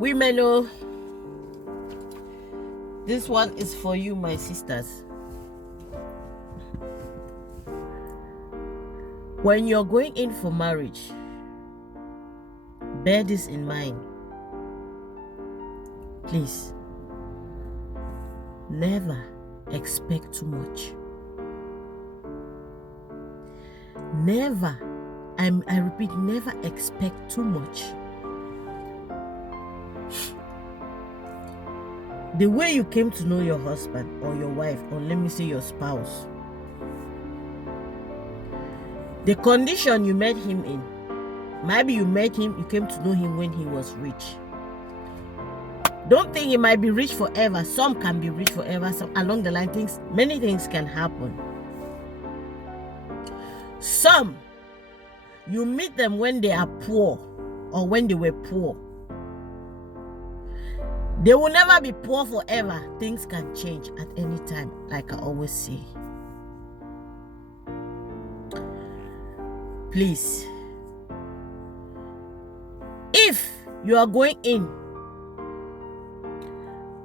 Women, oh, this one is for you, my sisters. When you're going in for marriage, bear this in mind. Please, never expect too much. Never, I repeat, never expect too much. The way you came to know your husband or your wife, or let me say your spouse, the condition you met him in, maybe you came to know him when he was rich. Don't think he might be rich forever. Some can be rich forever. Some along the line, many things can happen. Some, you meet them when they are poor or when they were poor. They will never be poor forever. Things can change at any time, like I always say. Please, if you are going in,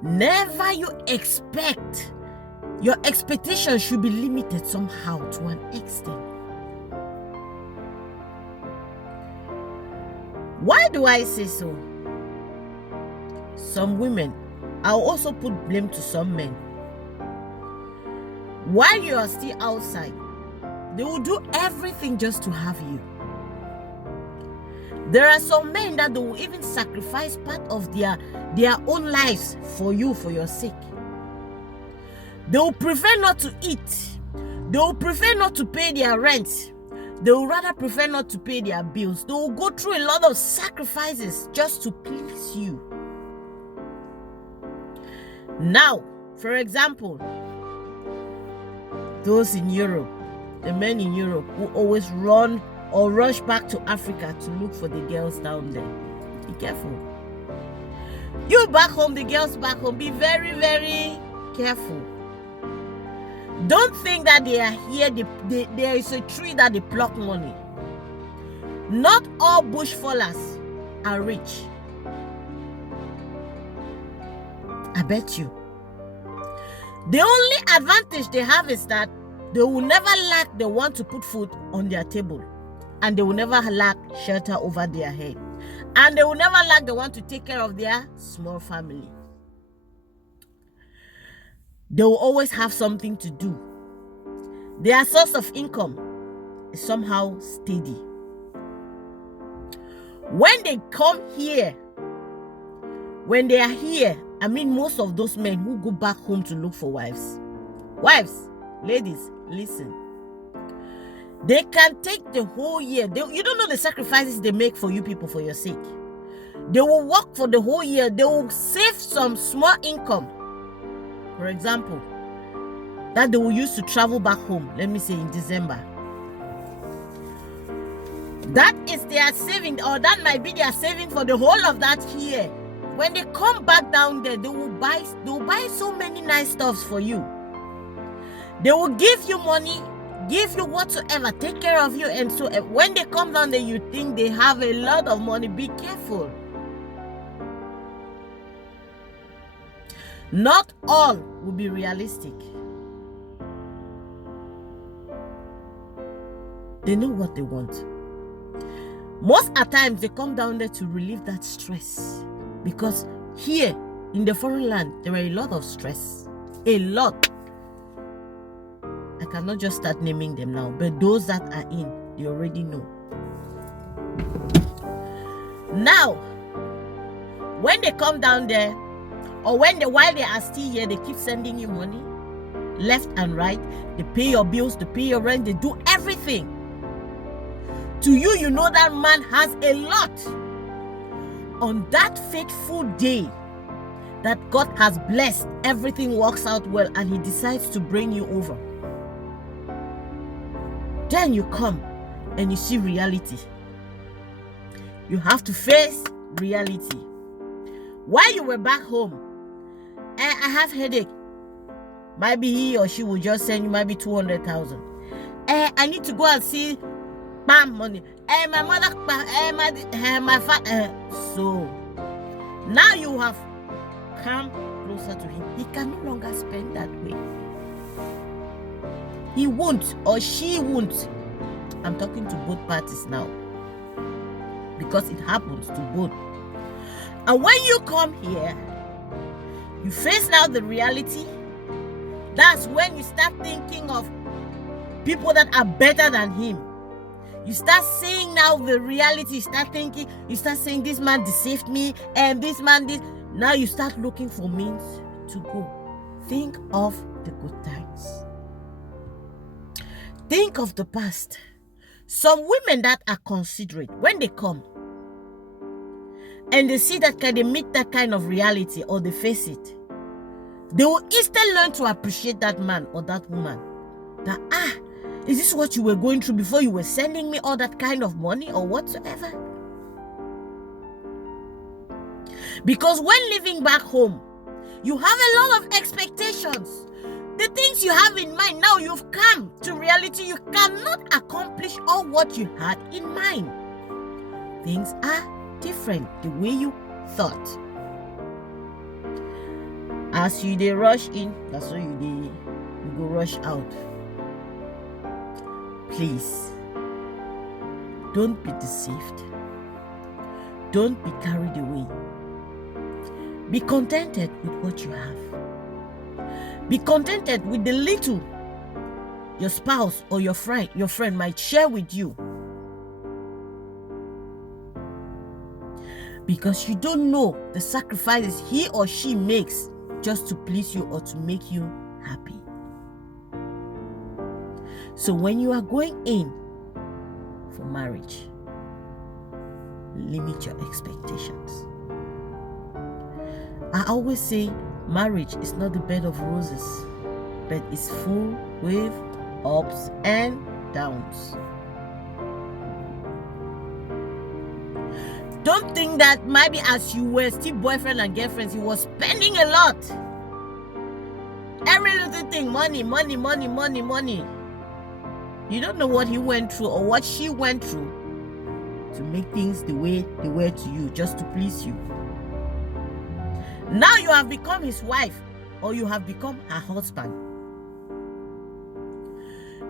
never you expect, your expectation should be limited somehow to an extent. Why do I say so? Some women, I'll also put blame to some men. While you are still outside, they will do everything just to have you. There are some men that they will even sacrifice part of their own lives for you, for your sake. They will prefer not to eat. They will prefer not to pay their rent. They will rather prefer not to pay their bills. They will go through a lot of sacrifices just to please you. Now, for example, those in Europe, the men in Europe who always run or rush back to Africa to look for the girls down there. Be careful. You back home, the girls back home, be very, very careful. Don't think that they are here, there is a tree that they pluck money. Not all bush fallers are rich. I bet you. The only advantage they have is that they will never lack the one to put food on their table. And they will never lack shelter over their head. And they will never lack the one to take care of their small family. They will always have something to do. Their source of income is somehow steady. When they come here, when they are here, I mean most of those men who go back home to look for wives, ladies, listen. They can take the whole year. You don't know the sacrifices they make for you people for your sake. They will work for the whole year. They will save some small income, for example, that they will use to travel back home, let me say in December. That is their saving, or that might be their saving for the whole of that year. When they come back down there, they will buy so many nice stuffs for you. They will give you money, give you whatsoever, take care of you, and so when they come down there, you think they have a lot of money. Be careful. Not all will be realistic. They know what they want. Most at times, they come down there to relieve that stress. Because here, in the foreign land, there are a lot of stress. A lot. I cannot just start naming them now, but those that are in, they already know. Now, when they come down there, or while they are still here, they keep sending you money, left and right. They pay your bills, they pay your rent, they do everything. To you, you know that man has a lot. On that fateful day that God has blessed, everything works out well, and he decides to bring you over. Then you come and you see reality. You have to face reality. While you were back home, I have headache. Maybe he or she will just send you maybe 200,000. I need to go and see money. My mother, my father. So Now you have come closer to him. He can no longer spend that way. He won't, or she won't. I'm talking to both parties now, because it happens to both. And when you come here, you face now the reality. That's when you start thinking of people that are better than him. You start seeing now the reality. You start thinking, you start saying, this man deceived me, and this man did. Now you start looking for means to go. Think of the good times. Think of the past. Some women that are considerate, when they come and they see that they meet that kind of reality, or they face it, they will instantly learn to appreciate that man or that woman. That, is this what you were going through before you were sending me all that kind of money or whatsoever? Because when living back home, you have a lot of expectations. The things you have in mind, now you've come to reality. You cannot accomplish all what you had in mind. Things are different the way you thought. As you they rush in, that's why you go rush out. Please, don't be deceived. Don't be carried away. Be contented with what you have. Be contented with the little your spouse or your friend might share with you. Because you don't know the sacrifices he or she makes just to please you or to make you happy. So when you are going in for marriage, limit your expectations. I always say marriage is not the bed of roses, but it's full with ups and downs. Don't think that maybe as you were still boyfriend and girlfriends, you were spending a lot. Every little thing, money, money, money, money, money. You don't know what he went through or what she went through to make things the way they were to you, just to please you. Now you have become his wife, or you have become her husband.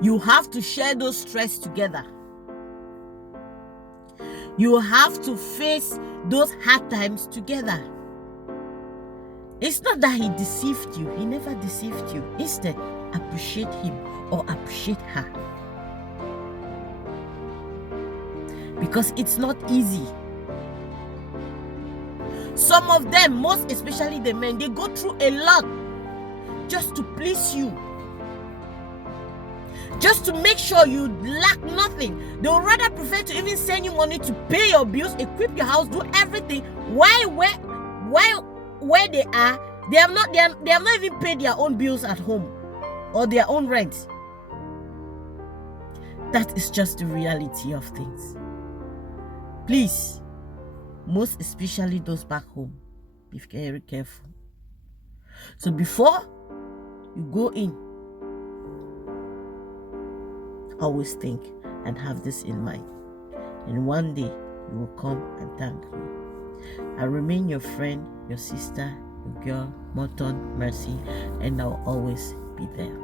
You have to share those stress together. You have to face those hard times together. It's not that he deceived you. He never deceived you. Instead, appreciate him or appreciate her. Because it's not easy. Some of them, most especially the men, they go through a lot just to please you. Just to make sure you lack nothing. They would rather prefer to even send you money to pay your bills, equip your house, do everything. Where they are, they have not even paid their own bills at home or their own rent. That is just the reality of things. Please, most especially those back home, be very careful. So before you go in, always think and have this in mind. And one day you will come and thank me. I remain your friend, your sister, your girl, Morton Mercy, and I'll always be there.